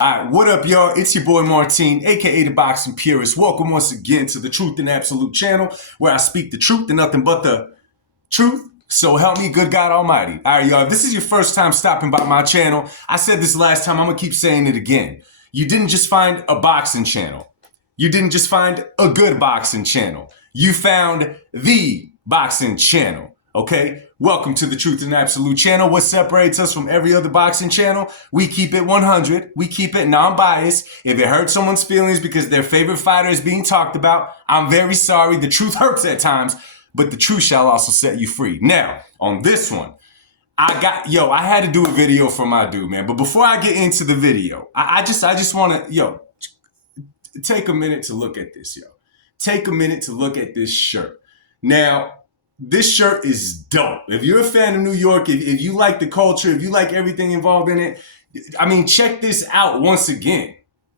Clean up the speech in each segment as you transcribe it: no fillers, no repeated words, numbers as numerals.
Alright, what up, y'all? It's your boy Martine, aka the Boxing Purist. Welcome once again to the Truth and Absolute channel, where I speak the truth and nothing but the truth. So help me, good God Almighty. Alright, y'all, if this is your first time stopping by my channel, I said this last time, I'm gonna keep saying it again. You didn't just find a boxing channel. You didn't just find a good boxing channel. You found the boxing channel. Okay, welcome to the Truth and Absolute channel. What separates us from every other boxing channel? We keep it 100. We keep it non-biased. If it hurts someone's feelings because their favorite fighter is being talked about, I'm very sorry. The truth hurts at times, but the truth shall also set you free. Now, on this one, I had to do a video for my dude, man. But before I get into the video, I just want to, take a minute to look at this, Take a minute to look at this shirt. Now, this shirt is dope. If you're a fan of New York, if you like the culture, if you like everything involved in it, I mean, check this out once again.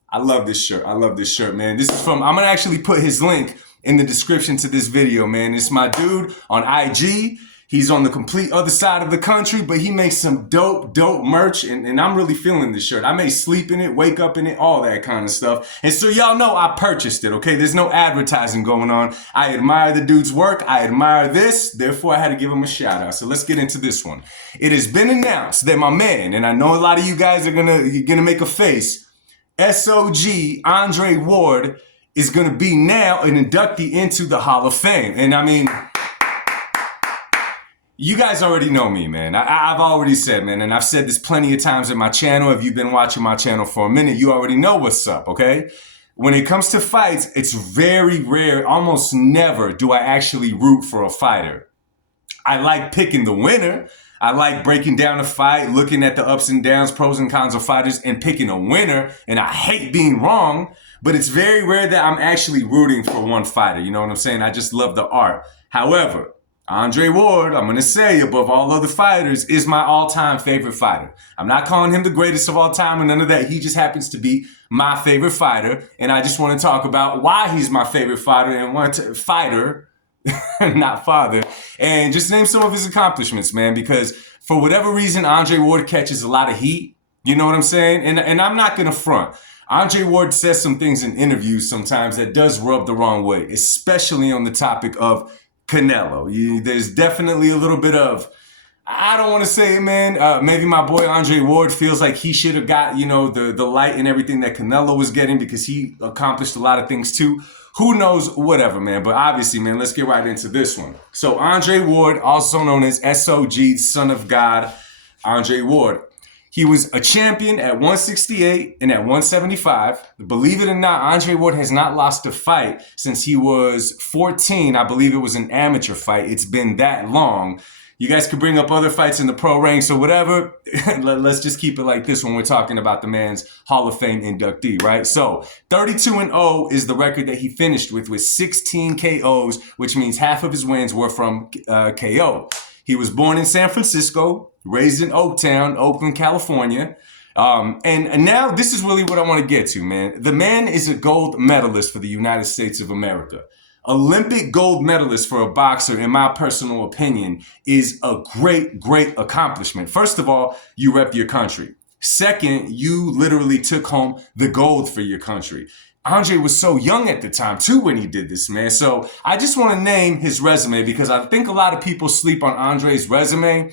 I love this shirt. I love this shirt, man. This is I'm going to actually put his link in the description to this video, man. It's my dude on IG. He's on the complete other side of the country, but he makes some dope merch, and I'm really feeling this shirt. I may sleep in it, wake up in it, all that kind of stuff. And so y'all know I purchased it, okay? There's no advertising going on. I admire the dude's work. I admire this. Therefore, I had to give him a shout out. So let's get into this one. It has been announced that my man, and I know a lot of you guys are gonna make a face, SOG Andre Ward is gonna be now an inductee into the Hall of Fame. And I mean, you guys already know me, man. I've already said, man, and I've said this plenty of times in my channel. If you've been watching my channel for a minute, you already know what's up, okay? When it comes to fights, it's very rare, almost never do I actually root for a fighter. I like picking the winner. I like breaking down a fight, looking at the ups and downs, pros and cons of fighters, and picking a winner. And I hate being wrong, but it's very rare that I'm actually rooting for one fighter. You know what I'm saying? I just love the art. However, Andre Ward, I'm going to say, above all other fighters, is my all-time favorite fighter. I'm not calling him the greatest of all time or none of that. He just happens to be my favorite fighter. And I just want to talk about why he's my favorite fighter and fighter, not father, and just name some of his accomplishments, man, because for whatever reason, Andre Ward catches a lot of heat. You know what I'm saying? And I'm not going to front. Andre Ward says some things in interviews sometimes that does rub the wrong way, especially on the topic of Canelo. There's definitely a little bit of, I don't want to say it, man. Maybe my boy Andre Ward feels like he should have got, the light and everything that Canelo was getting because he accomplished a lot of things too. Who knows, whatever, man. But obviously, man, let's get right into this one. So Andre Ward, also known as SOG, Son of God, Andre Ward. He was a champion at 168 and at 175. Believe it or not, Andre Ward has not lost a fight since he was 14. I believe it was an amateur fight. It's been that long. You guys could bring up other fights in the pro ranks or whatever. Let's just keep it like this when we're talking about the man's Hall of Fame inductee, right? So 32-0 is the record that he finished with 16 KOs, which means half of his wins were from KO. He was born in San Francisco, raised in Oaktown, Oakland, California. And now this is really what I want to get to, man. The man is a gold medalist for the United States of America. Olympic gold medalist for a boxer, in my personal opinion, is a great accomplishment. First of all, you rep your country. Second, you literally took home the gold for your country. Andre was so young at the time, too, when he did this, man. So I just want to name his resume because I think a lot of people sleep on Andre's resume.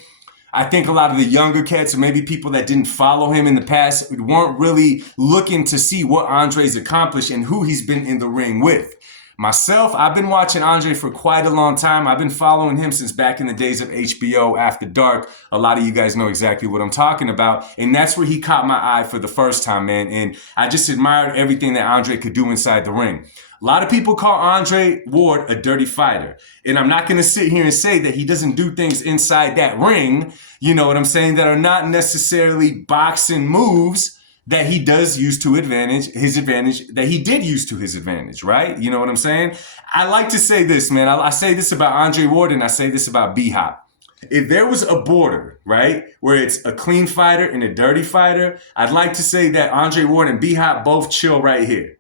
I think a lot of the younger cats or maybe people that didn't follow him in the past weren't really looking to see what Andre's accomplished and who he's been in the ring with. Myself, I've been watching Andre for quite a long time. I've been following him since back in the days of HBO After Dark. A lot of you guys know exactly what I'm talking about. And that's where he caught my eye for the first time, man. And I just admired everything that Andre could do inside the ring. A lot of people call Andre Ward a dirty fighter. And I'm not going to sit here and say that he doesn't do things inside that ring, you know what I'm saying, that are not necessarily boxing moves that he does use to his advantage, that he did use to his advantage, right? You know what I'm saying? I like to say this, man. I say this about Andre Ward and I say this about B-Hop. If there was a border, right, where it's a clean fighter and a dirty fighter, I'd like to say that Andre Ward and B-Hop both chill right here.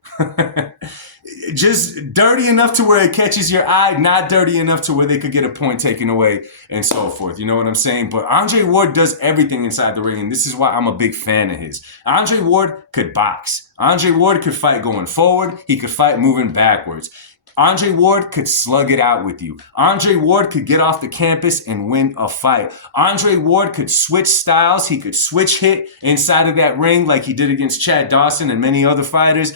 just dirty enough to where it catches your eye, not dirty enough to where they could get a point taken away and so forth. You know what I'm saying? But Andre Ward does everything inside the ring, and this is why I'm a big fan of his. Andre Ward could box. Andre Ward could fight going forward. He could fight moving backwards. Andre Ward could slug it out with you. Andre Ward could get off the campus and win a fight. Andre Ward could switch styles. He could switch hit inside of that ring like he did against Chad Dawson and many other fighters.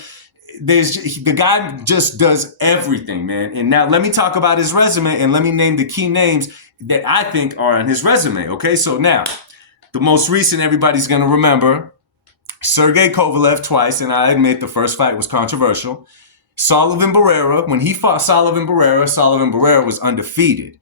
The guy just does everything, man. And now let me talk about his resume and let me name the key names that I think are on his resume, okay? So now, the most recent everybody's going to remember, Sergey Kovalev twice, and I admit the first fight was controversial. Sullivan Barrera, when he fought Sullivan Barrera was undefeated.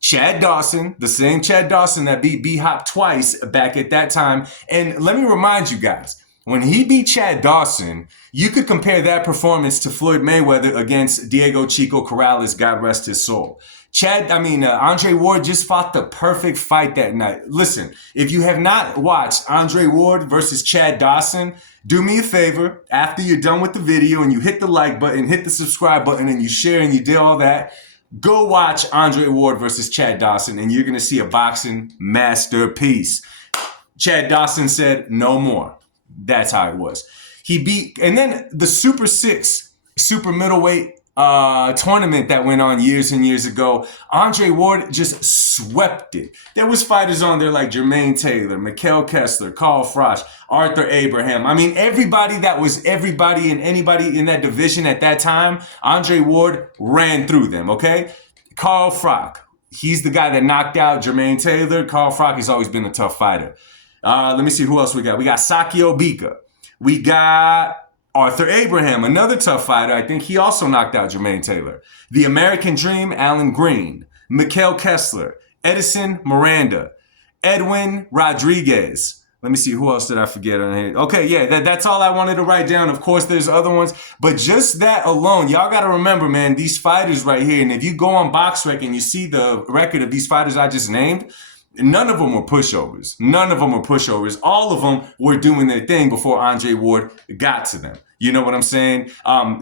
Chad Dawson, the same Chad Dawson that beat B-Hop twice back at that time. And let me remind you guys, when he beat Chad Dawson, you could compare that performance to Floyd Mayweather against Diego Chico Corrales, God rest his soul. Andre Ward just fought the perfect fight that night. Listen, if you have not watched Andre Ward versus Chad Dawson, do me a favor, after you're done with the video and you hit the like button, hit the subscribe button, and you share and you did all that, go watch Andre Ward versus Chad Dawson, and you're going to see a boxing masterpiece. Chad Dawson said, no more. That's how it was. He beat, and then the Super 6, super middleweight tournament that went on years and years ago, Andre Ward just swept it. There was fighters on there like Jermaine Taylor, Mikhail Kessler, Carl Froch, Arthur Abraham. I mean, everybody that was everybody and anybody in that division at that time, Andre Ward ran through them, okay? Carl Froch, he's the guy that knocked out Jermaine Taylor. Carl Froch has always been a tough fighter. Let me see who else we got. We got Sakio Bika. We got Arthur Abraham, another tough fighter. I think he also knocked out Jermaine Taylor. The American Dream, Alan Green. Mikhail Kessler. Edison Miranda. Edwin Rodriguez. Let me see, who else did I forget on here? Okay, yeah, that's all I wanted to write down. Of course, there's other ones. But just that alone, y'all got to remember, man, these fighters right here, and if you go on BoxRec and you see the record of these fighters I just named, none of them were pushovers. None of them were pushovers. All of them were doing their thing before Andre Ward got to them. You know what I'm saying?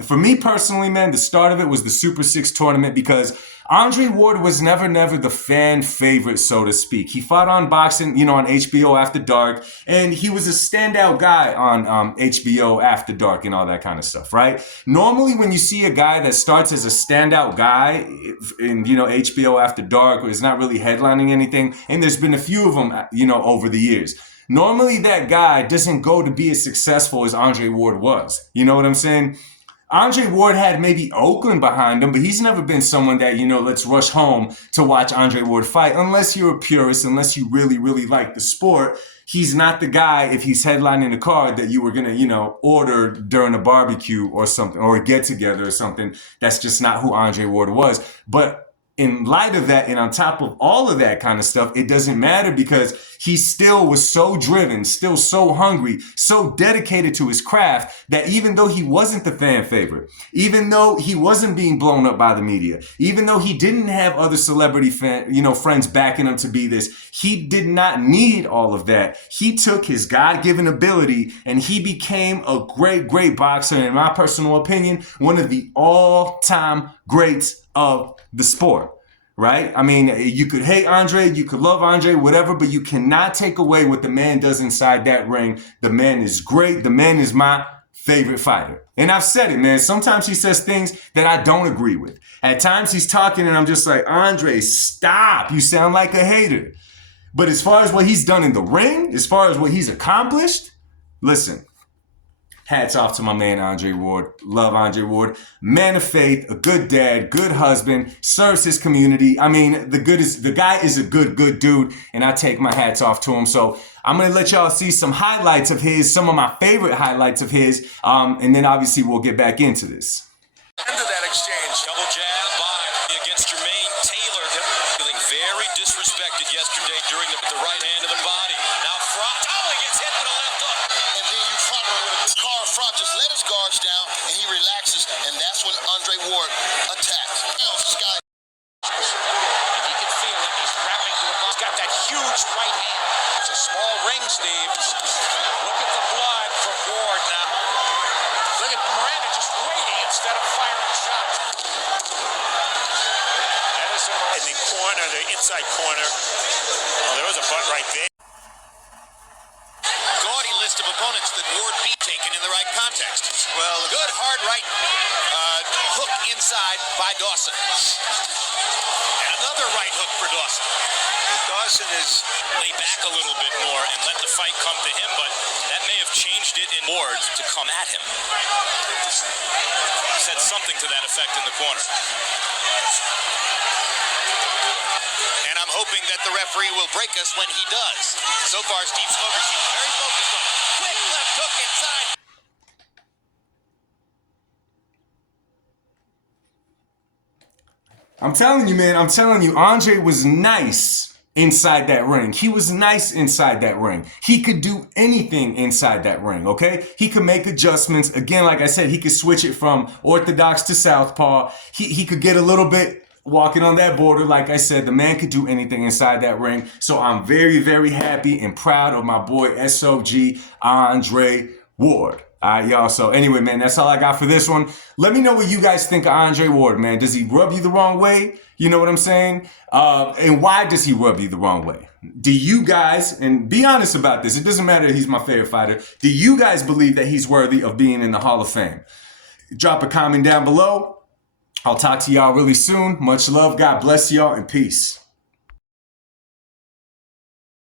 For me personally, man, the start of it was the Super 6 tournament because Andre Ward was never the fan favorite, so to speak. He fought on boxing, on HBO After Dark, and he was a standout guy on HBO After Dark and all that kind of stuff, right? Normally, when you see a guy that starts as a standout guy in, HBO After Dark, or is not really headlining anything, and there's been a few of them, over the years. Normally, that guy doesn't go to be as successful as Andre Ward was. You know what I'm saying? Andre Ward had maybe Oakland behind him, but he's never been someone that, let's rush home to watch Andre Ward fight. Unless you're a purist, unless you really, really like the sport, he's not the guy, if he's headlining a card, that you were going to, order during a barbecue or something, or a get-together or something. That's just not who Andre Ward was. But in light of that, and on top of all of that kind of stuff, it doesn't matter because he still was so driven, still so hungry, so dedicated to his craft that even though he wasn't the fan favorite, even though he wasn't being blown up by the media, even though he didn't have other celebrity friends backing him to be this, he did not need all of that. He took his God-given ability and he became a great, great boxer. In my personal opinion, one of the all-time greats of the sport, right? I mean, you could hate Andre, you could love Andre, whatever, but you cannot take away what the man does inside that ring. The man is great. The man is my favorite fighter. And I've said it, man. Sometimes he says things that I don't agree with. At times he's talking and I'm just like, Andre, stop. You sound like a hater. But as far as what he's done in the ring, as far as what he's accomplished, listen, hats off to my man, Andre Ward. Love Andre Ward. Man of faith, a good dad, good husband, serves his community. I mean, the guy is a good dude, and I take my hats off to him. So I'm going to let y'all see some highlights of his, some of my favorite highlights of his, and then obviously we'll get back into this. End of that exchange. Double jab by against Jermaine Taylor. Feeling very disrespected yesterday during the right hand of the body. Now Froch, he gets hit with a left hook. And then you partner with a Carl Froch, just let his guards down, and he relaxes, and that's when Andre Ward attacks. This guy. You can feel it. He's wrapping to the body. He's got that huge right hand. It's a small ring, Steve. Look at the blood from Ward now. Look at Miranda just waiting. It's instead of firing shots. Edison in the corner, the inside corner. Oh, there was a butt right there. Gaudy list of opponents that Ward beat taken in the right context. Well, a good hard right hook inside by Dawson. And another right hook for Dawson. Dawson is Lay back a little bit more and let the fight come to him, but that may have changed it in Ward to come at him. He said something to that effect in the corner. and I'm hoping that the referee will break us when he does. So far, Steve Stoker seems very focused on it. Quick left hook inside. I'm telling you, man, I'm telling you, Andre was nice inside that ring. He was nice inside that ring. He could do anything inside that ring, okay? He could make adjustments. Again, like I said, he could switch it from orthodox to southpaw. He could get a little bit walking on that border. Like I said, the man could do anything inside that ring. So I'm very, very happy and proud of my boy SOG, Andre Ward. All right, y'all. So anyway, man, that's all I got for this one. Let me know what you guys think of Andre Ward, man. Does he rub you the wrong way? You know what I'm saying? And why does he rub you the wrong way? Do you guys, and be honest about this, it doesn't matter if he's my favorite fighter, do you guys believe that he's worthy of being in the Hall of Fame? Drop a comment down below. I'll talk to y'all really soon. Much love. God bless y'all and peace.